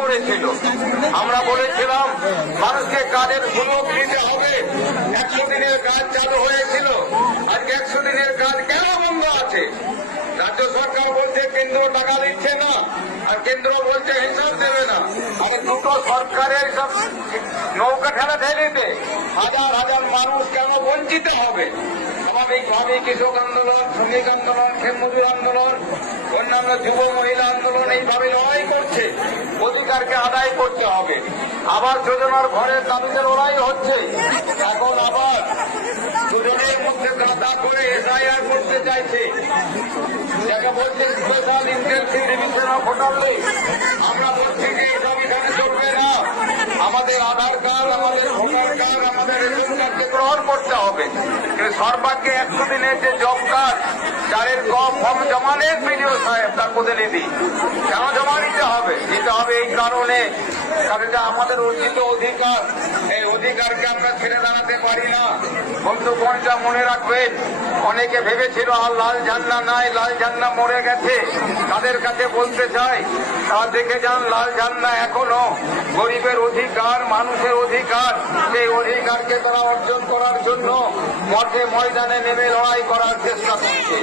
করেছিল। আমরা বলেছিলাম, মানুষকে কাজের সুযোগ দিতে হবে। একশো দিনের কাজ চালু হয়েছিল। আজকে একশো দিনের কাজ কেন বন্ধ আছে? রাজ্য সরকার বলছে, কেন্দ্র টাকা দিচ্ছে না, আর কেন্দ্র বলছে হিসাব দেবে না। আমি দুটো সরকারের সব নৌকা ঠেলা ঠেলিতে হাজার হাজার মানুষ কেন বঞ্চিত হবে? স্বাভাবিকভাবে কৃষক আন্দোলন, শ্রমিক আন্দোলন খেমজুর আন্দোলন, অন্যান্য যুব মহিলা আন্দোলন এইভাবে লড়াই করছে। অধিকারকে আদায় করতে হবে। আবার যোজনার ঘরের দাবিতে লড়াই হচ্ছে। এখন আবার দুজনের মধ্যে কাদা করে এসআইআর করতে চাইছে। যাকে বলছে special intensive revision of list আমরা বলছি যে এসব এখানে চলবে না। আমাদের আধার কার্ড, আমাদের ভোটার কার্ড, আমাদের রেশন কার্ডকে গ্রহণ করতে হবে। কিন্তু একশো দিনের যে জব কার্ড চারের কম ফর্ম জমা নেন বিডিও সাহেব, তার প্রতিনিধি কেন জমা দিতে হবে এই কারণে কারণ আমাদের অর্জিত অধিকার। এই অধিকারকে আমরা ছেড়ে দাঁড়াতে পারি না। বন্ধু কোনটা মনে রাখবেন, অনেকে ভেবেছিল আর লাল ঝান্ডা নাই, লাল ঝান্ডা মরে গেছে। তাদের কাছে বলতে চাই, তা দেখে যান, লাল ঝান্ডা এখনও গরিবের অধিকার, মানুষের অধিকার। সেই অধিকারকে তারা অর্জন করার জন্য মঠে ময়দানে নেমে লড়াই করার চেষ্টা করছে।